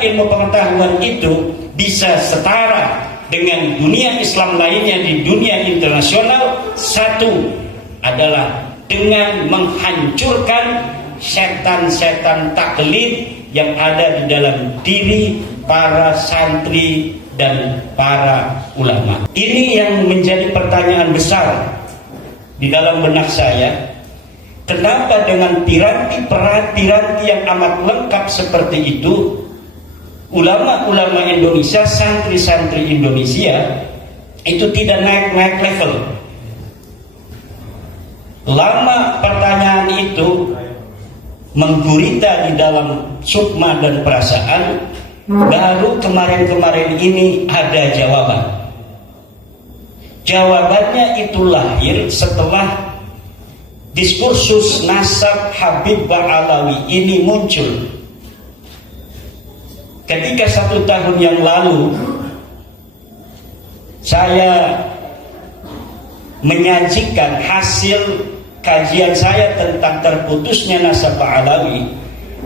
ilmu pengetahuan itu bisa setara dengan dunia Islam lainnya di dunia internasional, satu adalah dengan menghancurkan setan-setan taklid yang ada di dalam diri para santri dan para ulama. Ini yang menjadi pertanyaan besar di dalam benak saya. Kenapa dengan piranti-piranti yang amat lengkap seperti itu, ulama-ulama Indonesia, santri-santri Indonesia itu tidak naik level? Lama pertanyaan itu menggurita di dalam sukma dan perasaan, baru kemarin-kemarin ini ada jawaban. Jawabannya itu lahir setelah diskursus nasab Habib Ba'alawi ini muncul. Ketika 1 tahun yang lalu saya menyajikan hasil kajian saya tentang terputusnya nasab Ba'alawi,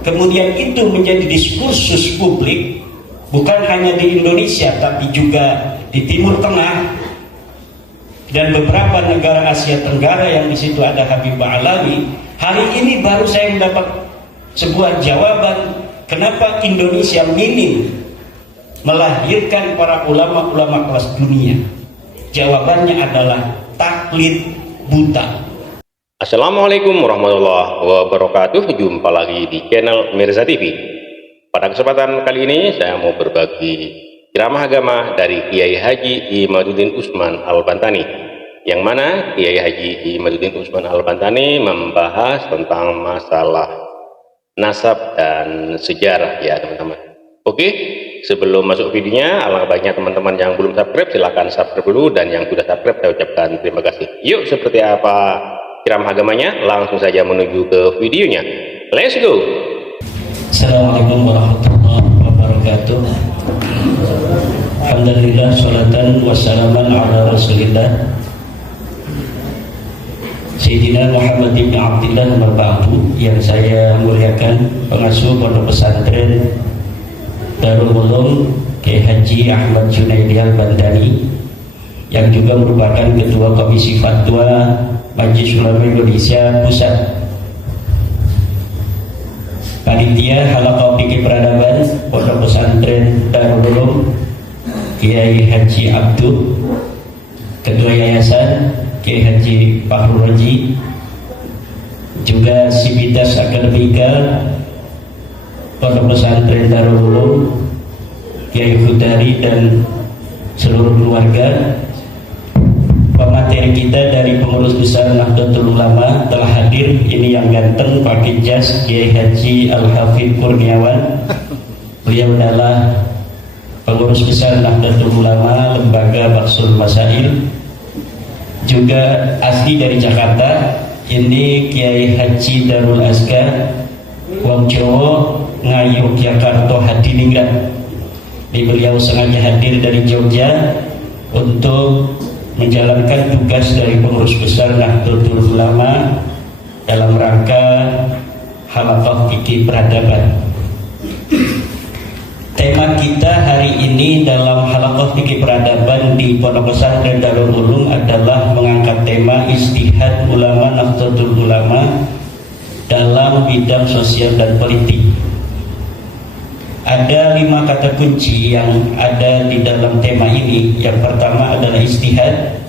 kemudian itu menjadi diskursus publik, bukan hanya di Indonesia tapi juga di Timur Tengah dan beberapa negara Asia Tenggara yang di situ ada Habib Ba'alawi. Hari ini baru saya mendapat sebuah jawaban kenapa Indonesia minim melahirkan para ulama-ulama kelas dunia. Jawabannya adalah taklid buta. Assalamualaikum warahmatullahi wabarakatuh. Jumpa lagi di channel Mirza TV. Pada kesempatan kali ini saya mau berbagi ceramah agama dari Kiai Haji Imaduddin Usman Al-Bantani, yang mana Kiai Haji Imaduddin Usman Al-Bantani membahas tentang masalah nasab dan sejarah, ya teman-teman. Oke, sebelum masuk videonya, alangkah baiknya teman-teman yang belum subscribe silahkan subscribe dulu, dan yang sudah subscribe saya ucapkan terima kasih. Yuk, seperti apa ceramah agamanya? Langsung saja menuju ke videonya. Let's go. Assalamualaikum warahmatullahi wabarakatuh. Alhamdulillah, sholatan wassalaman ala rasulillah Sayyidina Muhammad ibn Abdillah nomor ba'du, yang saya muliakan pengasuh pondok pesantren Darul Ulum Kiai Haji Ahmad Junaidi Al-Bantani, yang juga merupakan Ketua Komisi Fatwa Majelis Ulama Indonesia Pusat, Panitia Halaqah Fikih Peradaban Pondok Pesantren Darul Ulum Kiai Haji Abdul, Ketua Yayasan Kiai Haji Fahru Raji, juga Sivitas Akademika Pondok Pesantren Darul Ulum Kiai Hudari dan seluruh keluarga. Pemateri kita dari pengurus besar Nahdlatul Ulama telah hadir. Ini yang ganteng pakai jas, Kiai Haji Al-Hafidh Kurniawan. Beliau adalah pengurus besar Nahdlatul Ulama Lembaga Bahsul Masail, juga asli dari Jakarta. Ini Kiai Haji Darul Azkar Wong Jawa Ngayogyakarta Hadiningrat. Beliau sengaja hadir dari Jogja untuk menjalankan tugas dari pengurus besar Nahdlatul Ulama dalam rangka Halaqah Fikih Peradaban. Tema kita hari ini dalam Halaqah Fikih Peradaban di Pondok Pesantren Darul Ulum adalah mengangkat tema ijtihad ulama Nahdlatul Ulama dalam bidang sosial dan politik. Ada 5 kata kunci yang ada di dalam tema ini. Yang pertama adalah ijtihad,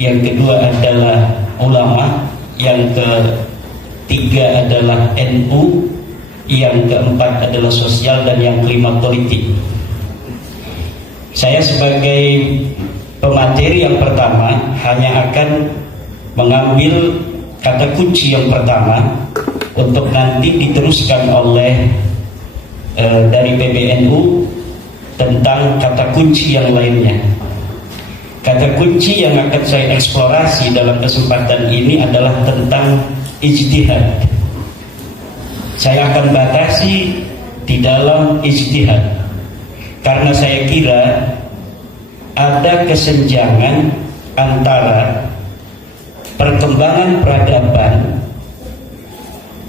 yang kedua adalah ulama, yang ketiga adalah NU, yang keempat adalah sosial, dan yang kelima politik. Saya sebagai pemateri yang pertama hanya akan mengambil kata kunci yang pertama untuk nanti diteruskan oleh dari PBNU tentang kata kunci yang lainnya. Kata kunci yang akan saya eksplorasi dalam kesempatan ini adalah tentang ijtihad. Saya akan batasi di dalam ijtihad karena saya kira ada kesenjangan antara perkembangan peradaban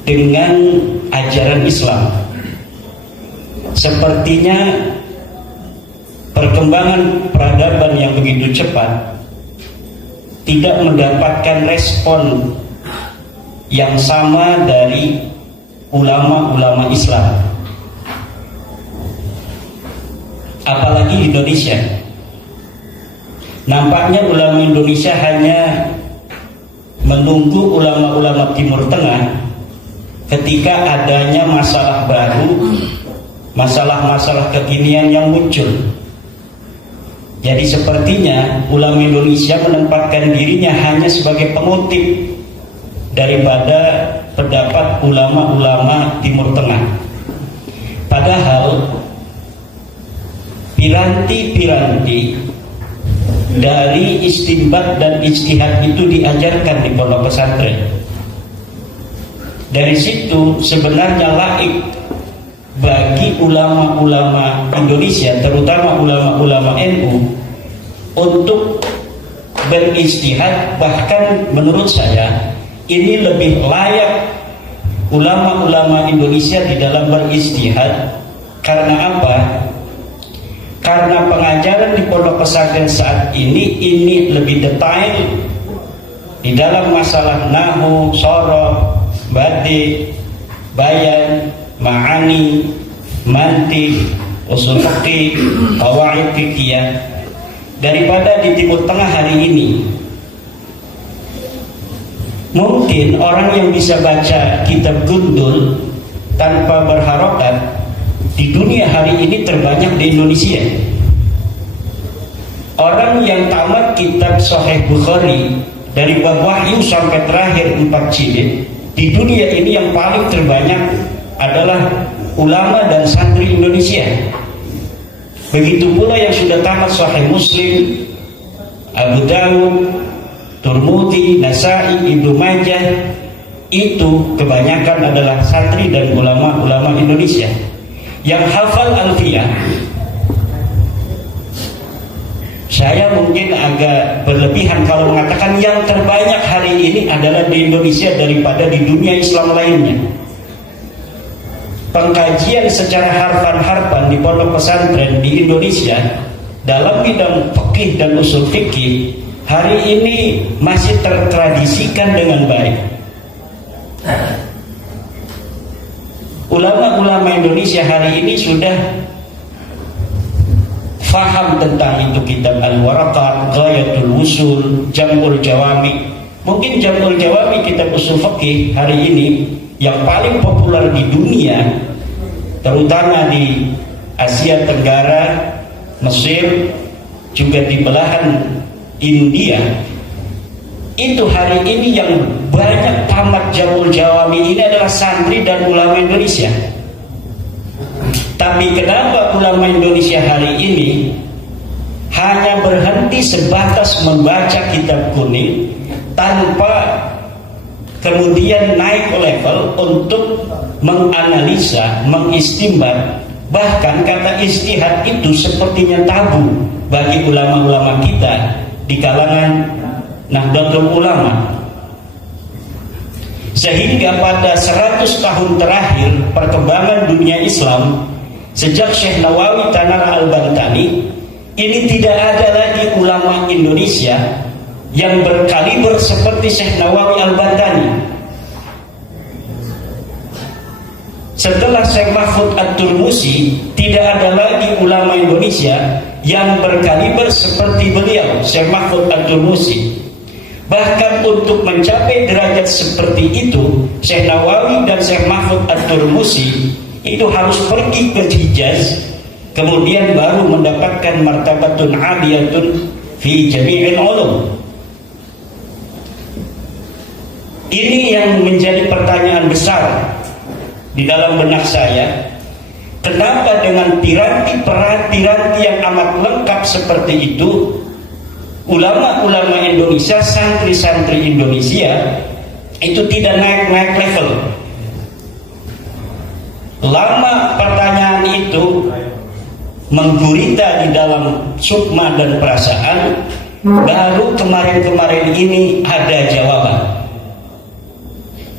dengan ajaran Islam. sepertinya perkembangan peradaban yang begitu cepat tidak mendapatkan respon yang sama dari ulama-ulama Islam, apalagi di Indonesia. Nampaknya ulama Indonesia hanya menunggu ulama-ulama Timur Tengah ketika adanya masalah baru, masalah-masalah kekinian yang muncul. Jadi sepertinya ulama Indonesia menempatkan dirinya hanya sebagai pengutip daripada pendapat ulama-ulama Timur Tengah. Padahal piranti-piranti dari istinbat dan ijtihad itu diajarkan di pondok pesantren. Dari situ sebenarnya laik bagi ulama-ulama Indonesia, terutama ulama-ulama NU, untuk berijtihad. Bahkan menurut saya ini lebih layak ulama-ulama Indonesia di dalam berijtihad. Karena apa? Karena pengajaran di pondok pesantren saat ini lebih detail di dalam masalah nahwu, sorof, badi, bayan, ma'ani, mantiq, usul fiqih, qawaid fiqhiyah daripada di Timur Tengah hari ini. Mungkin orang yang bisa baca kitab Gundul tanpa berharokat di dunia hari ini terbanyak di Indonesia. Orang yang tamat kitab Sahih Bukhari dari bab wahyu sampai terakhir 4 jilid di dunia ini yang paling terbanyak adalah ulama dan santri Indonesia. Begitu pula yang sudah tamat Sahih Muslim, Abu Dawud, Turmudi, Nasai, Ibnu Majah, itu kebanyakan adalah santri dan ulama-ulama Indonesia. Yang hafal alfiyah, saya mungkin agak berlebihan kalau mengatakan yang terbanyak hari ini adalah di Indonesia daripada di dunia Islam lainnya. Pengkajian secara harfan-harfan di pondok pesantren di Indonesia dalam bidang fikih dan usul fikih hari ini masih tertradisikan dengan baik. Ulama-ulama Indonesia hari ini sudah faham tentang itu kitab Al-Waraqat, Ghayatul Wusul, Jam'ul Jawami. Mungkin Jam'ul Jawami kitab usul fikih hari ini yang paling populer di dunia, terutama di Asia Tenggara, Mesir, juga di belahan India. Itu hari ini yang banyak tamat Jam'ul Jawami ini adalah santri dan ulama Indonesia. Tapi kenapa ulama Indonesia hari ini hanya berhenti sebatas membaca kitab kuning tanpa kemudian naik level untuk menganalisa, mengistimbat, bahkan kata ijtihad itu sepertinya tabu bagi ulama-ulama kita di kalangan Nahdlatul Ulama. Sehingga pada 100 tahun terakhir perkembangan dunia Islam sejak Syekh Nawawi Tanara Al-Bantani, ini tidak ada lagi ulama Indonesia yang berkaliber seperti Syekh Nawawi Al-Bantani. Setelah Syekh Mahfud At-Turmusi, tidak ada lagi ulama Indonesia yang berkaliber seperti beliau, Syekh Mahfud At-Turmusi. Bahkan untuk mencapai derajat seperti itu, Syekh Nawawi dan Syekh Mahfud At-Turmusi itu harus pergi ke Hijaz, kemudian baru mendapatkan martabatun aliyatun fi jami'il ulum. Ini yang menjadi pertanyaan besar di dalam benak saya. Kenapa dengan piranti yang amat lengkap seperti itu, ulama-ulama Indonesia, santri-santri Indonesia itu tidak naik level? Lama pertanyaan itu menggurita di dalam sukma dan perasaan, baru kemarin-kemarin ini ada jawaban.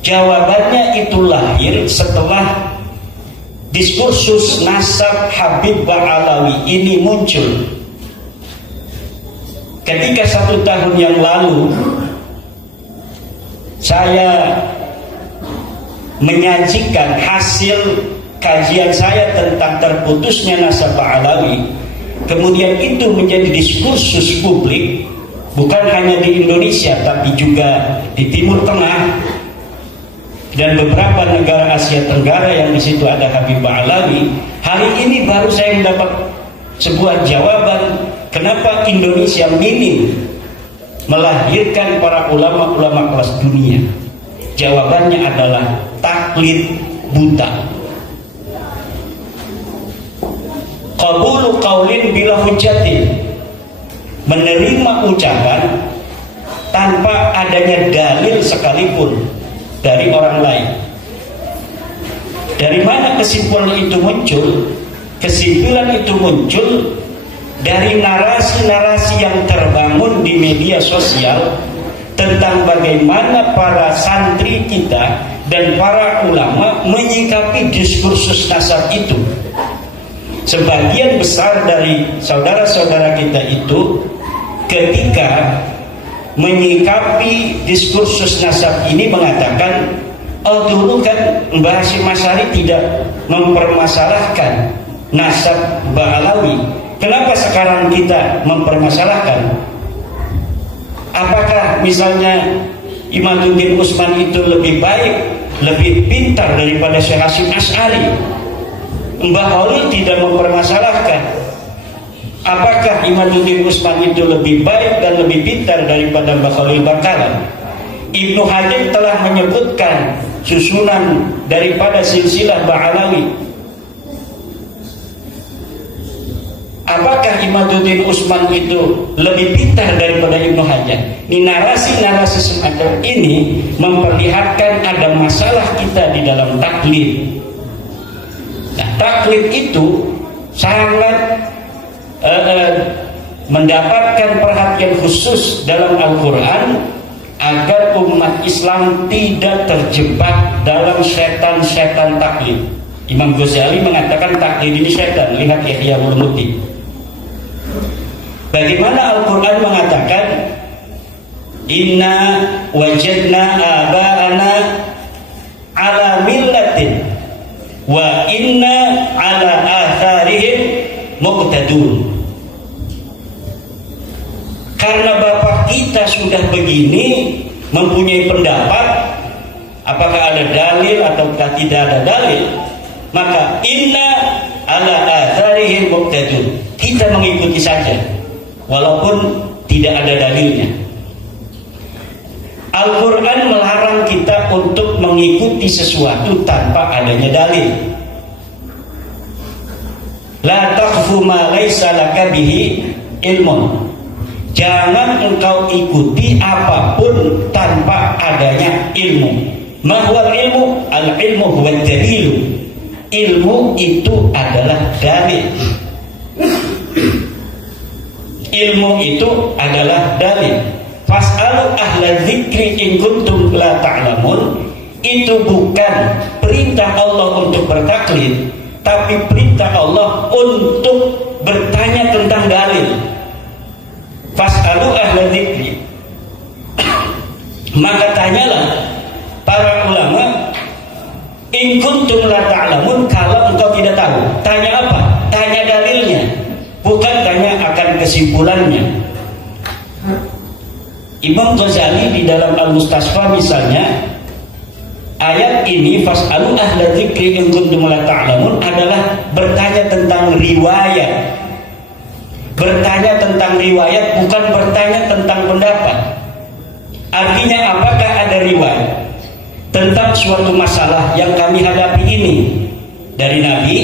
Jawabannya itu lahir setelah diskursus nasab Habib Ba'alawi ini muncul ketika 1 tahun yang lalu saya menyajikan hasil kajian saya tentang terputusnya nasab Ba'alawi. Kemudian itu menjadi diskursus publik, bukan hanya di Indonesia tapi juga di Timur Tengah dan beberapa negara Asia Tenggara yang di situ ada Habib Ba'alawi. Hari ini baru saya mendapat sebuah jawaban kenapa Indonesia minim melahirkan para ulama-ulama kelas dunia. Jawabannya adalah taklid buta. Qabulu qaulin bila hujjatin, menerima ucapan tanpa adanya dalil sekalipun dari orang lain. Dari mana kesimpulan itu muncul? Kesimpulan itu muncul dari narasi-narasi yang terbangun di media sosial tentang bagaimana para santri kita dan para ulama menyikapi diskursus nasab itu. Sebagian besar dari saudara-saudara kita itu ketika menyikapi diskursus nasab ini mengatakan, oh dulu kan Mbah Hasyim Asy'ari tidak mempermasalahkan nasab Ba'alawi, kenapa sekarang kita mempermasalahkan? Apakah misalnya Imaduddin Utsman itu lebih baik, lebih pintar daripada Syekh Hasyim Asy'ari? Mbah Khalil tidak mempermasalahkan apakah Imaduddin Utsman itu lebih baik dan lebih pintar daripada Mbah Khalil Bakalan. Ibnu Hajar telah menyebutkan susunan daripada silsilah Ba'alawi. Apakah Imaduddin Utsman itu lebih pintar daripada Ibnu Hajar? Ini narasi-narasi semacam ini memperlihatkan ada masalah kita di dalam taklid. Nah, taklid itu sangat mendapatkan perhatian khusus dalam Al-Quran agar umat Islam tidak terjebak dalam setan-setan taklid. Imam Ghazali mengatakan taklid ini setan. Lihat Ihya Ulumuddin. Bagaimana Al-Quran mengatakan inna wajadna aba'ana ala millatin wa inna ala atharihim muqtadun. Karena bapak kita sudah begini, mempunyai pendapat, apakah ada dalil ataukah tidak ada dalil, maka inna ala atharihim muqtadun, kita mengikuti saja walaupun tidak ada dalilnya. Al-Quran melarang kita untuk mengikuti sesuatu tanpa adanya dalil. La taqfu ma laysa laka bihi ilmun. Jangan engkau ikuti apapun tanpa adanya ilmu. Ma huwal ilmu? Al-ilmu huwa dalil. Ilmu itu adalah dalil. Ilmu itu adalah dalil. Fas'alu ahla dzikri in kuntum la ta'lamun. Itu bukan perintah Allah untuk bertaklid, tapi perintah Allah untuk bertanya tentang dalil. Fas'alu ahla dzikri. Maka tanyalah para ulama, in kuntum la ta'lamun, kalau engkau tidak tahu. Tanya apa? Tanya dalilnya, bukan tanya akan kesimpulannya. Imam Ghazali di dalam Al-Mustasfa misalnya, ayat ini fas'alu ahla dzikri in kuntum la ta'lamun adalah bertanya tentang riwayat. Bertanya tentang riwayat, bukan bertanya tentang pendapat. Artinya apakah ada riwayat tentang suatu masalah yang kami hadapi ini dari Nabi,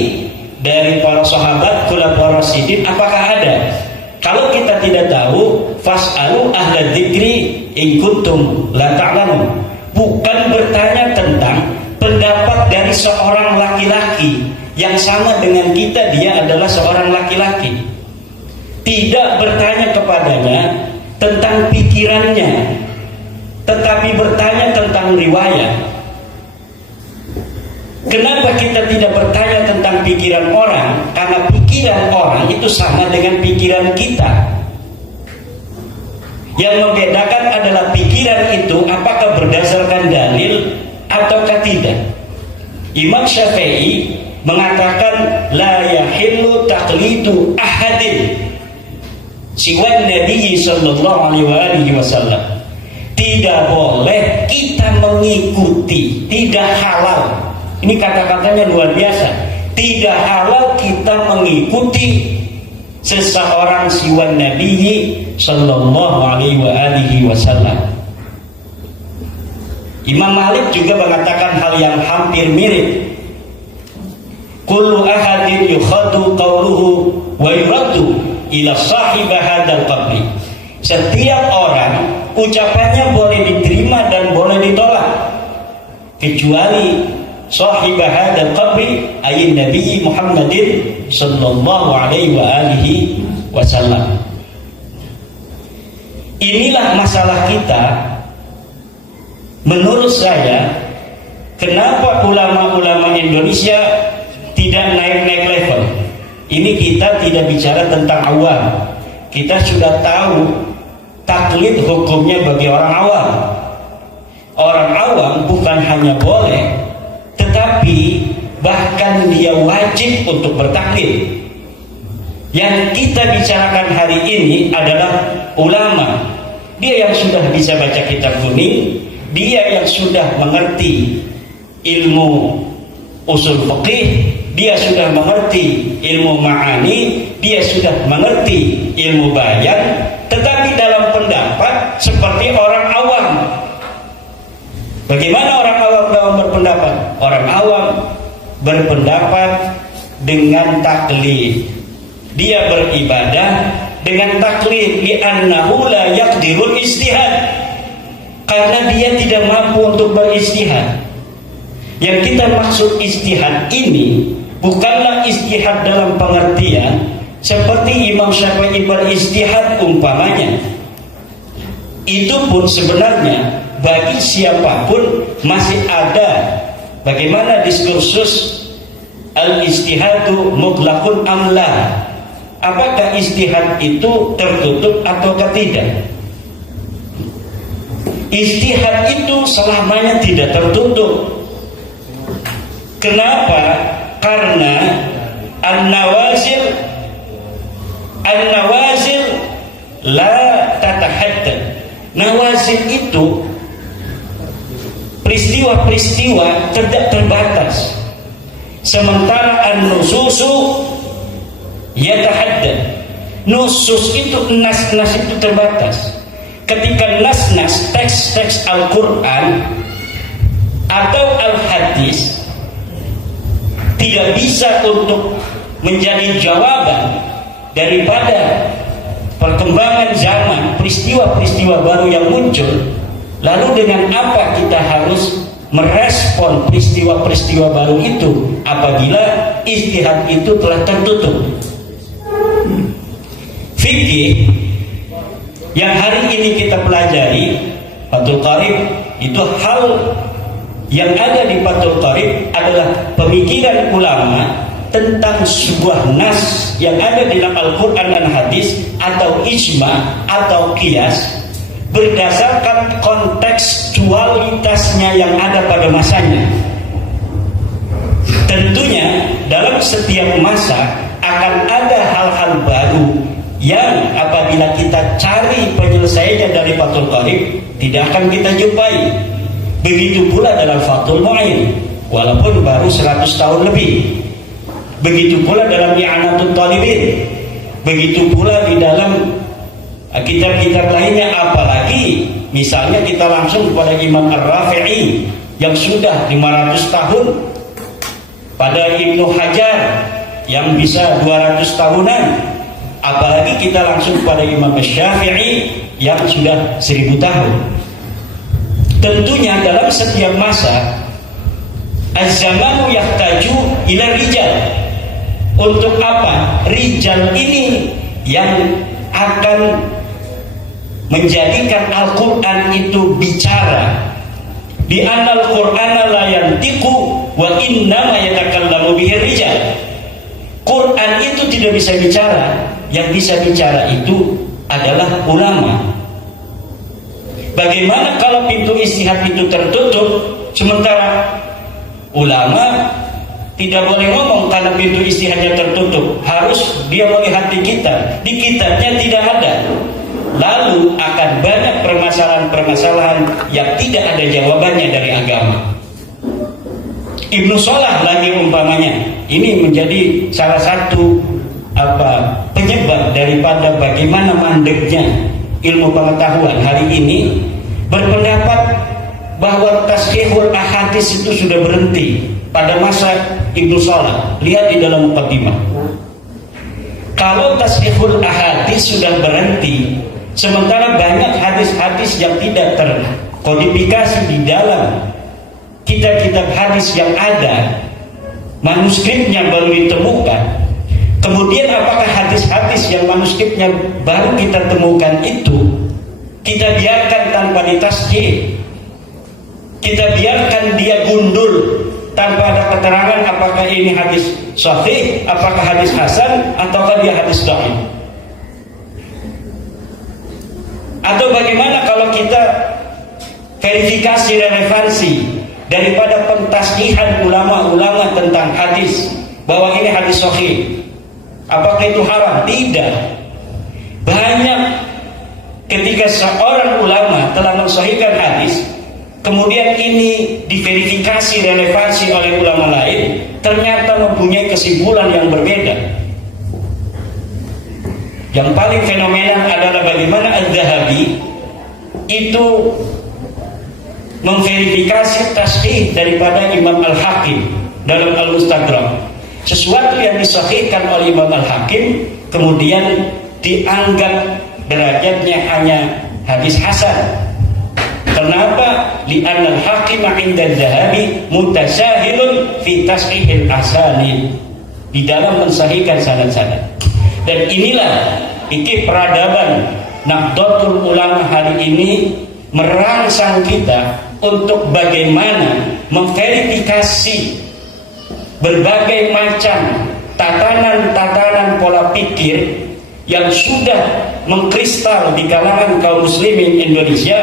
dari para sahabat, khulafaur rasyidin, apakah ada? Kalau kita tidak tahu, fas'alu ahla dzikri in kuntum la ta'lamun, bukan bertanya tentang pendapat dari seorang laki-laki yang sama dengan kita, dia adalah seorang laki-laki. Tidak bertanya kepadanya tentang pikirannya, tetapi bertanya tentang riwayat. Kenapa kita tidak bertanya tentang pikiran orang? Karena pikiran orang itu sama dengan pikiran kita. Yang membedakan adalah pikiran itu apakah berdasarkan dalil ataukah tidak. Imam Syafi'i mengatakan la yahillu taqlidu ahadin siwan Nabi sallallahu alaihi wasallam. Tidak boleh kita mengikuti, tidak halal. Ini kata-katanya luar biasa. Tidak halal kita mengikuti seseorang siwan Nabi sallallahu alaihi wasallam. Imam Malik juga mengatakan hal yang hampir mirip. Kullu ahadin yukhadu qawluhu wa yuraddu ila sahib hadzal qabri. Setiap orang ucapannya boleh diterima dan boleh ditolak kecuali sahib hadzal qabri ayat Nabi Muhammadin sallallahu alaihi wasallam. Inilah masalah kita. Menurut saya, kenapa ulama-ulama Indonesia tidak naik-naik level? Ini kita tidak bicara tentang awam. Kita sudah tahu taklid hukumnya bagi orang awam. Orang awam bukan hanya boleh, tetapi bahkan dia wajib untuk bertaklid. Yang kita bicarakan hari ini adalah ulama. Dia yang sudah bisa baca kitab kuning, dia yang sudah mengerti ilmu usul fiqih, dia sudah mengerti ilmu ma'ani, dia sudah mengerti ilmu bayan, tetapi dalam pendapat seperti orang awam. Bagaimana orang awam dalam berpendapat? Orang awam berpendapat dengan taklid. Dia beribadah dengan taklid, li'annahu la yaqdirul ijtihad. Karena dia tidak mampu untuk beristihad. Yang kita maksud istihad ini bukanlah istihad dalam pengertian seperti Imam Syafi'i beristihad umpamanya. Itu pun sebenarnya bagi siapapun masih ada. Bagaimana diskursus al-istihadu mutlaqun amla? Apakah istihad itu tertutup ataukah tidak? Istihad itu selamanya tidak tertutup. Kenapa? Karena an-nawazil la tatahaddad. Nawazil itu peristiwa-peristiwa tidak terbatas. Sementara an-nususu yatahaddad. Nusus itu, nas-nas itu terbatas. Ketika nas-nas teks-teks Al-Quran atau Al-Hadis tidak bisa untuk menjadi jawaban daripada perkembangan zaman, peristiwa-peristiwa baru yang muncul, lalu dengan apa kita harus merespon peristiwa-peristiwa baru itu apabila ijtihad itu telah tertutup? Fikih yang hari ini kita pelajari, Fathul Qarib, itu hal yang ada di Fathul Qarib adalah pemikiran ulama tentang sebuah nas yang ada di dalam Al-Quran dan Hadis atau ijma atau qiyas berdasarkan kontekstualitasnya yang ada pada masanya. Tentunya dalam setiap masa akan ada hal-hal baru yang apabila kita cari penyelesaiannya dari Fathul Qarib tidak akan kita jumpai. Begitu pula dalam Fathul Mu'in, walaupun baru 100 tahun lebih. Begitu pula dalam I'anatul Talibin. Begitu pula di dalam kitab-kitab lainnya, apalagi misalnya kita langsung kepada Imam Ar-Rafi'i yang sudah 500 tahun, pada Ibnu Hajar yang bisa 200 tahunan, apalagi kita langsung pada Imam Syafi'i yang sudah 1000 tahun. Tentunya dalam setiap masa az-zamanu yahtaju ila rijal. Untuk apa? Rijal ini yang akan menjadikan Al-Quran itu bicara, Bi annal Qur'ana la yantiqu wa innama yatakallamu bihi rijal. Quran itu tidak bisa bicara, yang bisa bicara itu adalah ulama. Bagaimana kalau pintu istihad itu tertutup, sementara ulama tidak boleh ngomong karena pintu istihadnya tertutup, harus dia melihat di kitab, di kitabnya tidak ada. Lalu akan banyak permasalahan-permasalahan yang tidak ada jawabannya dari agama. Ibnu Salah lagi umpamanya, ini menjadi salah satu penyebab daripada bagaimana mandeknya ilmu pengetahuan hari ini, berpendapat bahwa tasihul ahadits itu sudah berhenti pada masa Ibnu Salah. Lihat di dalam muqaddimah. Kalau tasihul ahadits sudah berhenti, sementara banyak hadis-hadis yang tidak terkodifikasi di dalam kitab-kitab hadis yang ada, manuskripnya baru ditemukan. Kemudian apakah hadis-hadis yang manuskripnya baru kita temukan itu kita biarkan tanpa ditasjih, kita biarkan dia gundul tanpa ada keterangan apakah ini hadis sahih, apakah hadis hasan, ataukah dia hadis dhaif? Atau bagaimana kalau kita verifikasi relevansi daripada pentasdihan ulama-ulama tentang hadis, bahwa ini hadis sahih, apakah itu haram? Tidak. Banyak ketika seorang ulama telah mensahihkan hadis, kemudian ini diverifikasi relevansi oleh ulama lain, ternyata mempunyai kesimpulan yang berbeda. Yang paling fenomenal adalah bagaimana Az-Zahabi itu memverifikasi tashdih daripada Imam Al-Hakim dalam Al-Mustadrak. Sesuatu yang disahihkan oleh Imam Al-Hakim kemudian dianggap derajatnya hanya hadis hasan. Kenapa? Li'anna al-hakim 'inda Az-Zahabi mutasyahilun fi tashihil asanid, di dalam mensahihkan sanad-sanad. Dan inilah fikih peradaban Nahdlatul Ulama hari ini merangsang kita untuk bagaimana memverifikasi berbagai macam tatanan-tatanan pola pikir yang sudah mengkristal di kalangan kaum muslimin Indonesia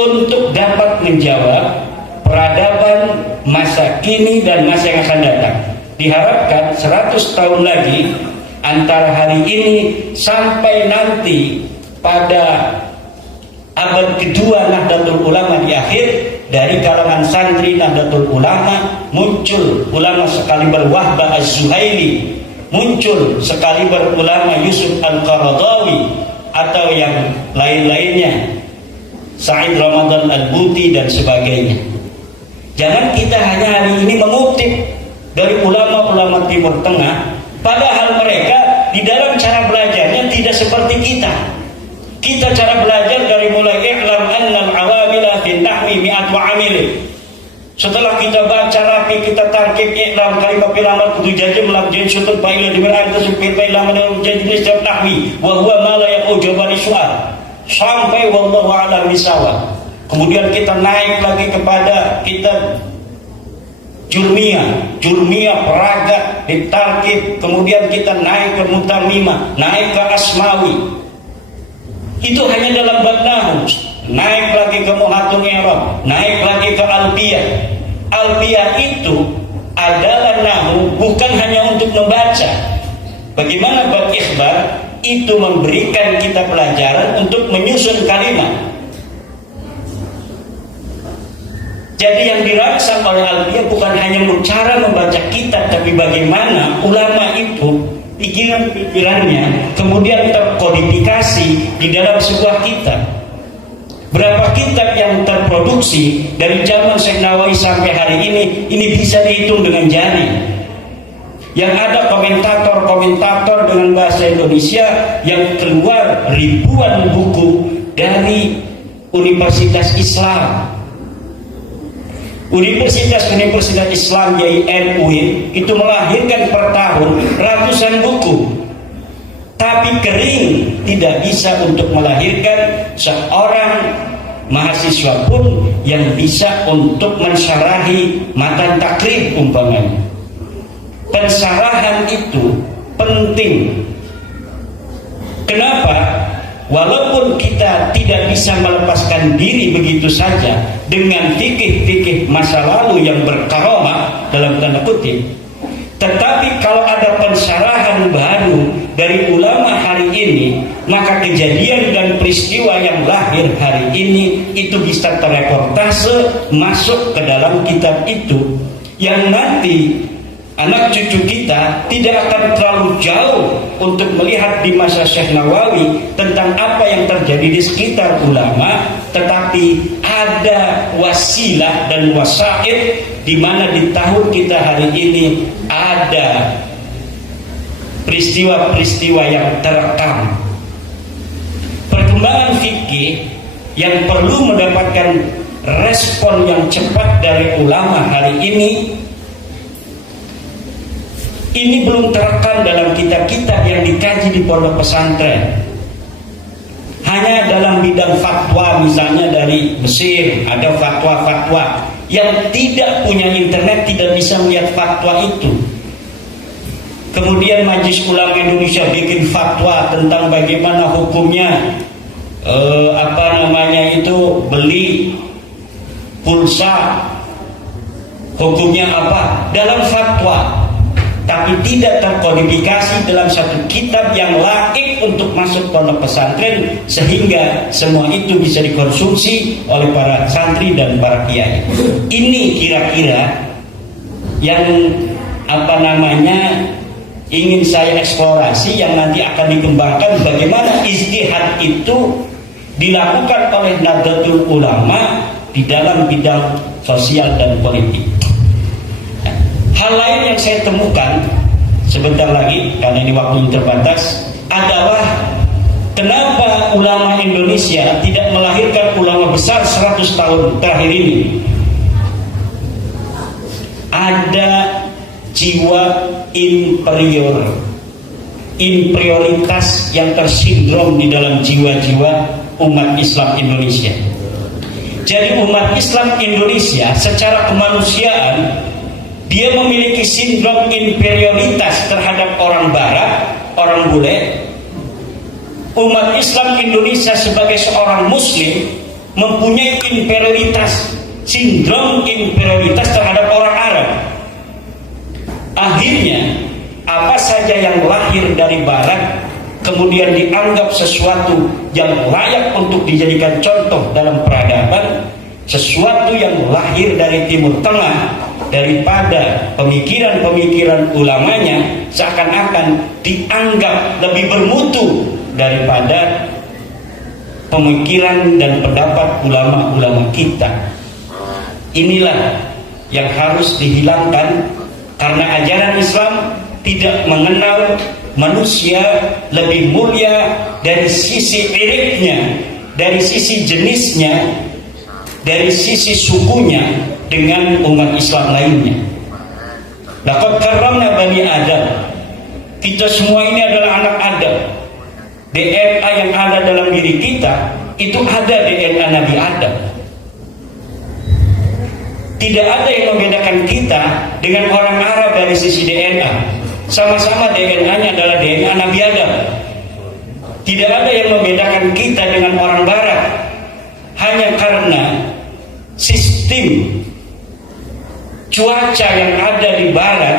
untuk dapat menjawab peradaban masa kini dan masa yang akan datang. Diharapkan 100 tahun lagi, antara hari ini sampai nanti pada abad kedua Nahdlatul Ulama di akhir, dari kalangan santri Nahdlatul Ulama muncul ulama sekaliber Wahbah Az-Zuhaili, muncul sekaliber ulama Yusuf Al-Qaradawi atau yang lain-lainnya, Said Ramadan Al-Buti dan sebagainya. Jangan kita hanya hari ini mengutip dari ulama-ulama Timur Tengah, padahal mereka di dalam cara belajarnya tidak seperti kita. Kita cara belajar dari mulai i'lam annal awamila fin nahwi mi'at wa amil. Setelah kita baca rapi, kita tarkib i'lam kalimah filamat kudu jajim lam jin sutut fa'ila diberan tersupir fa'ilam jenis jawab nahwi wa huwa ma la yaqujabari su'al, sampai wallahu a'lam bisawab. Kemudian kita naik lagi kepada kitab Jurmiyah Peraga ditarkib, kemudian kita naik ke Mutamimah, naik ke Asmawi. Itu hanya dalam bab nahwu. Naik lagi ke Muhatun I'rab, naik lagi ke Alfiyah. Alfiyah itu adalah nahwu bukan hanya untuk membaca. Bagaimana bab ikhbar itu memberikan kita pelajaran untuk menyusun kalimat. Jadi yang dirangsang oleh Alfiyah bukan hanya cara membaca kitab, tapi bagaimana ulama itu pikiran-pikirannya kemudian terkodifikasi di dalam sebuah kitab. Berapa kitab yang terproduksi dari zaman Syekh Nawawi sampai hari ini bisa dihitung dengan jari. Yang ada komentator-komentator dengan bahasa Indonesia yang keluar ribuan buku dari Universitas Islam. Universitas Islam YIN UIN itu melahirkan per tahun ratusan buku, tapi kering, tidak bisa untuk melahirkan seorang mahasiswa pun yang bisa untuk mensyarahi matan takrib umpamanya. Pensyarahan itu penting. Kenapa? Walaupun kita tidak bisa melepaskan diri begitu saja dengan fikih-fikih masa lalu yang berkaromah dalam tanda kutip, tetapi kalau ada pensyarahan baru dari ulama hari ini, maka kejadian dan peristiwa yang lahir hari ini itu bisa terreportase masuk ke dalam kitab itu, yang nanti anak cucu kita tidak akan terlalu jauh untuk melihat di masa Syekh Nawawi tentang apa yang terjadi di sekitar ulama, tetapi ada wasilah dan wasaid di mana di tahun kita hari ini ada peristiwa-peristiwa yang terekam. Perkembangan fikih yang perlu mendapatkan respon yang cepat dari ulama hari ini belum terekam dalam kitab-kitab yang dikaji di pondok pesantren. Hanya dalam bidang fatwa, misalnya dari Mesir ada fatwa-fatwa yang tidak punya internet tidak bisa melihat fatwa itu. Kemudian Majelis Ulama Indonesia bikin fatwa tentang bagaimana hukumnya beli pulsa, hukumnya apa dalam fatwa, tapi tidak terkodifikasi dalam satu kitab yang laik untuk masuk pondok pesantren sehingga semua itu bisa dikonsumsi oleh para santri dan para kiai. Ini kira-kira yang ingin saya eksplorasi, yang nanti akan dikembangkan bagaimana ijtihad itu dilakukan oleh Nahdlatul Ulama di dalam bidang sosial dan politik. Hal lain yang saya temukan sebentar lagi, karena ini waktu yang terbatas, adalah kenapa ulama Indonesia tidak melahirkan ulama besar 100 tahun terakhir ini. Ada jiwa inferioritas yang tersindrom di dalam jiwa-jiwa umat Islam Indonesia. Jadi umat Islam Indonesia secara kemanusiaan dia memiliki sindrom inferioritas terhadap orang barat, orang bule. Umat Islam Indonesia sebagai seorang muslim mempunyai inferioritas, sindrom inferioritas terhadap orang Arab. Akhirnya apa saja yang lahir dari barat kemudian dianggap sesuatu yang layak untuk dijadikan contoh dalam peradaban, sesuatu yang lahir dari Timur Tengah daripada pemikiran-pemikiran ulamanya seakan-akan dianggap lebih bermutu daripada pemikiran dan pendapat ulama-ulama kita. Inilah yang harus dihilangkan, karena ajaran Islam tidak mengenal manusia lebih mulia dari sisi iriknya, dari sisi jenisnya, dari sisi sukunya dengan umat Islam lainnya. Laqad karramna bani Adam. Kita semua ini adalah anak Adam. DNA yang ada dalam diri kita itu ada DNA Nabi Adam. Tidak ada yang membedakan kita dengan orang Arab dari sisi DNA. Sama-sama DNA-nya adalah DNA Nabi Adam. Tidak ada yang membedakan kita dengan orang Barat hanya karena sistem cuaca yang ada di Barat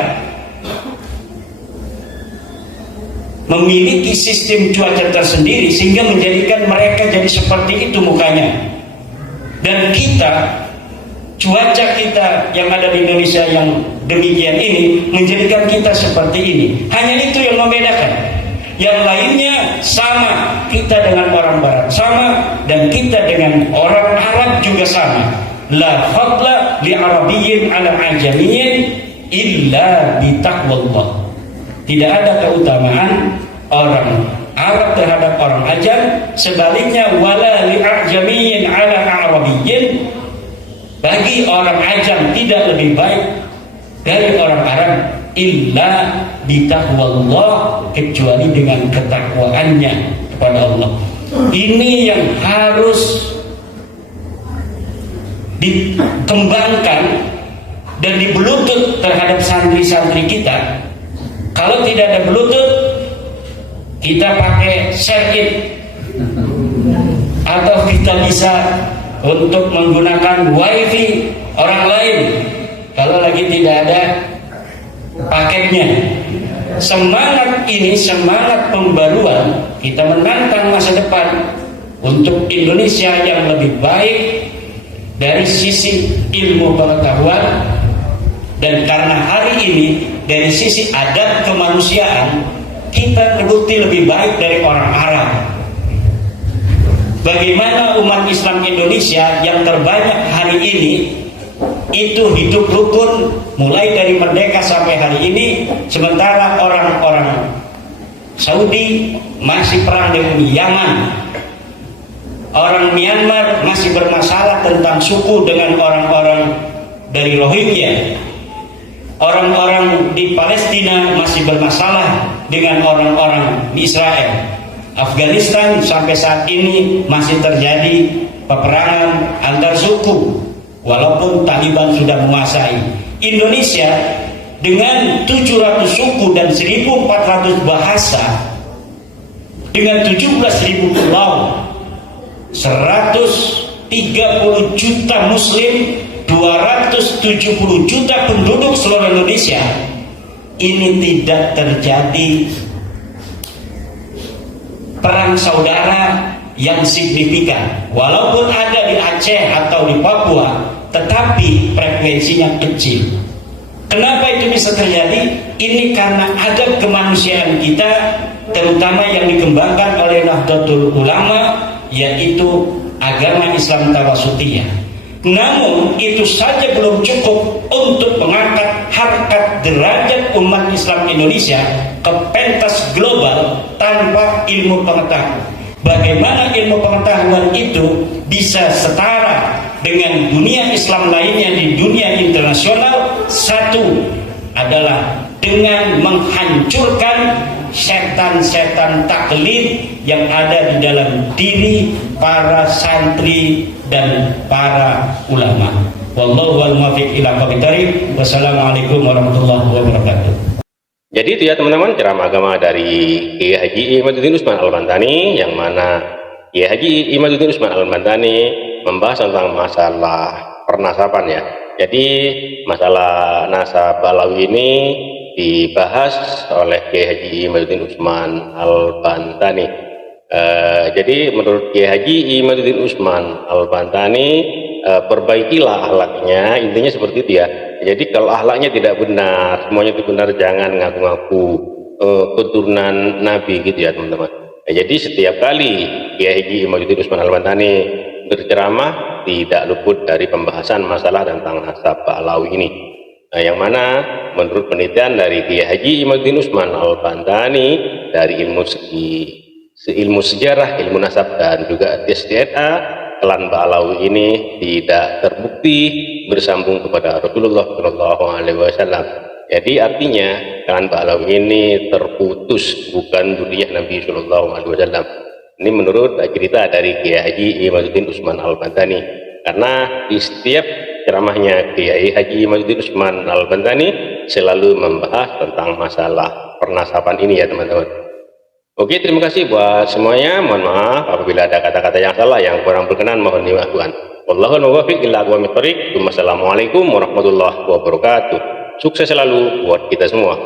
memiliki sistem cuaca tersendiri sehingga menjadikan mereka jadi seperti itu mukanya. Dan kita, cuaca kita yang ada di Indonesia yang demikian ini menjadikan kita seperti ini. Hanya itu yang membedakan. Yang lainnya sama, kita dengan orang Barat sama, dan kita dengan orang Arab juga sama. La fadla li Arabiyyin ala ajamiyyin illa bi taqwallah. Tidak ada keutamaan orang Arab terhadap orang Ajam, sebaliknya wala li ajamiyyin ala arabiyyin. Bagi orang Ajam tidak lebih baik dari orang Arab illa bitaqwallah, kecuali dengan ketakwaannya kepada Allah. Ini yang harus dikembangkan dan dibelutut terhadap santri-santri kita. Kalau tidak ada Bluetooth, kita pakai share-it, atau kita bisa untuk menggunakan wifi orang lain kalau lagi tidak ada paketnya. Semangat ini, semangat pembaruan, kita menantang masa depan untuk Indonesia yang lebih baik dari sisi ilmu pengetahuan, dan karena hari ini dari sisi adab kemanusiaan kita terbukti lebih baik dari orang Arab. Bagaimana umat Islam Indonesia yang terbanyak hari ini itu hidup rukun mulai dari merdeka sampai hari ini, sementara orang-orang Saudi masih perang dengan Yaman, orang Myanmar masih bermasalah tentang suku dengan orang-orang dari Rohingya, orang-orang di Palestina masih bermasalah dengan orang-orang di Israel, Afghanistan sampai saat ini masih terjadi peperangan antar suku walaupun Taliban sudah menguasai. Indonesia dengan 700 suku dan 1.400 bahasa, dengan 17.000 pulau, 130 juta muslim, 270 juta penduduk seluruh Indonesia, ini tidak terjadi perang saudara yang signifikan. Walaupun ada di Aceh atau di Papua, tetapi frekuensinya kecil. Kenapa itu bisa terjadi? Ini karena adab kemanusiaan kita, terutama yang dikembangkan oleh Nahdlatul Ulama, yaitu agama Islam Tawasutiyah. Namun itu saja belum cukup untuk mengangkat harkat derajat umat Islam Indonesia ke pentas global tanpa ilmu pengetahuan. Bagaimana ilmu pengetahuan itu bisa setara dengan dunia Islam lainnya di dunia internasional? Satu adalah dengan menghancurkan setan-setan taklid yang ada di dalam diri para santri dan para ulama. Wallahu wal muwaffiq ila aqwamit thoriq. Wassalamualaikum warahmatullahi wabarakatuh. Jadi itu ya teman-teman, ceramah agama dari Kiai Haji Imaduddin Usman Al-Bantani, yang mana Kiai Haji Imaduddin Usman Al-Bantani membahas tentang masalah pernasaban ya. Jadi masalah nasab Alawi ini dibahas oleh Kiai Haji Imaduddin Usman Al-Bantani. Jadi menurut Kiai Haji Imaduddin Usman Al-Bantani, perbaikilah akhlaknya, intinya seperti itu ya. Jadi kalau akhlaknya tidak benar, semuanya itu benar, jangan ngaku-ngaku keturunan Nabi gitu ya teman-teman. Jadi setiap kali Kiai Haji Imaduddin Usman Al-Bantani berceramah tidak luput dari pembahasan masalah tentang nasab Alawi ini. Yang mana menurut penelitian dari Kiai Haji Imaduddin Usman Al-Bantani dari ilmu sejarah, ilmu nasab dan juga tes DNA, klan Ba'alawi ini tidak terbukti bersambung kepada Rasulullah Shallallahu Alaihi Wasallam. Jadi artinya klan Ba'alawi ini terputus, bukan zuriyah Nabi Shallallahu Alaihi Wasallam. Ini menurut cerita dari Kiai Haji Imaduddin Usman Al-Bantani. Karena di setiap ceramahnya Kiai Haji Imaduddin Usman Al-Bantani selalu membahas tentang masalah pernasaban ini ya teman-teman. Oke, terima kasih buat semuanya. Mohon maaf apabila ada kata-kata yang salah, yang kurang berkenan, mohon dimaafkan. Wallahul muwaffiq ila aqwamit thoriq. Wassalamualaikum warahmatullahi wabarakatuh. Sukses selalu buat kita semua.